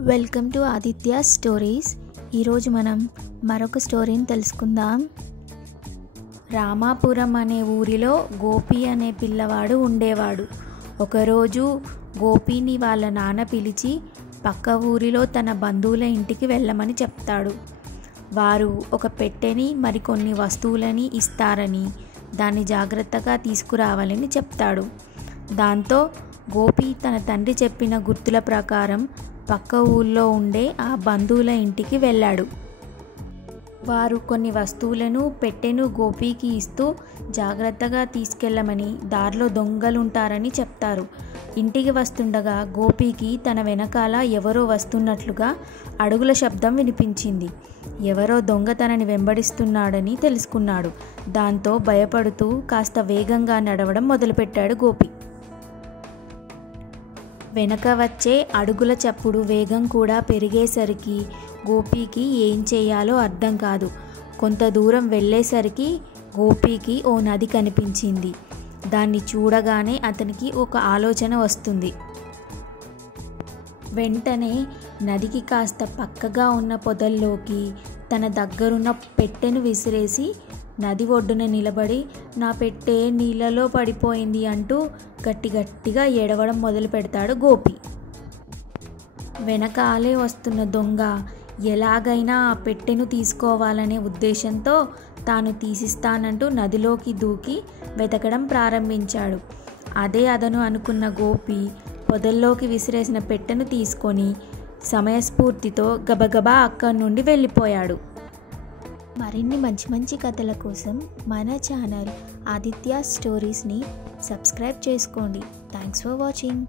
Welcome to Aditya stories. ఈరోజు మనం మరొక స్టోరీని తెలుసుకుందాం. రామాపురం అనే ఊరిలో గోపి అనే పిల్లవాడు ఉండేవాడు. ఒకరోజు గోపిని వాళ్ళ నాన్న పిలిచి పక్క ఊరిలో తన బంధువుల ఇంటికి వెళ్ళమని చెప్తాడు. వారు ఒక పెట్టెని మరికొన్ని వస్తువులని ఇస్తారని, దాన్ని జాగ్రత్తగా తీసుకురావాలని చెప్తాడు. దాంతో గోపి తన తండ్రి చెప్పిన గుర్తుల ప్రకారం పక్క ఊళ్ళో ఉండే ఆ బంధువుల ఇంటికి వెళ్ళాడు. వారు కొన్ని వస్తువులను పెట్టెను గోపికి ఇస్తూ జాగ్రత్తగా తీసుకెళ్ళమని, దారిలో దొంగలుంటారని చెప్తారు. ఇంటికి వస్తుండగా గోపికి తన వెనకాల ఎవరో వస్తున్నట్లుగా అడుగుల శబ్దం వినిపించింది. ఎవరో దొంగ తనని వెంబడిస్తున్నాడని తెలుసుకున్నాడు. దాంతో భయపడుతూ కాస్త వేగంగా నడవడం మొదలుపెట్టాడు గోపి. వెనక వచ్చే అడుగుల చప్పుడు వేగం కూడా పెరిగేసరికి గోపికి ఏం చేయాలో అర్థం కాదు. కొంత దూరం వెళ్ళేసరికి గోపికి ఓ నది కనిపించింది. దాన్ని చూడగానే అతనికి ఒక ఆలోచన వస్తుంది. వెంటనే నదికి కాస్త పక్కగా ఉన్న పొదల్లోకి తన దగ్గరున్న పెట్టెను విసిరేసి నది ఒడ్డున నిలబడి, నా పెట్టె నీళ్ళలో పడిపోయింది అంటూ గట్టిగా ఏడవడం మొదలు పెడతాడు గోపి. వెనకాలే వస్తున్న దొంగ ఎలాగైనా ఆ పెట్టెను తీసుకోవాలనే ఉద్దేశంతో తాను తీసిస్తానంటూ నదిలోకి దూకి వెతకడం ప్రారంభించాడు. అదే అదను అనుకున్న గోపి పొదల్లోకి విసిరేసిన పెట్టెను తీసుకొని సమయస్ఫూర్తితో గబగబా అక్కడి నుండి వెళ్ళిపోయాడు. మరిన్ని మంచి కథల కోసం మన ఛానల్ ఆదిత్య స్టోరీస్ని సబ్స్క్రైబ్ చేసుకోండి. Thanks for watching.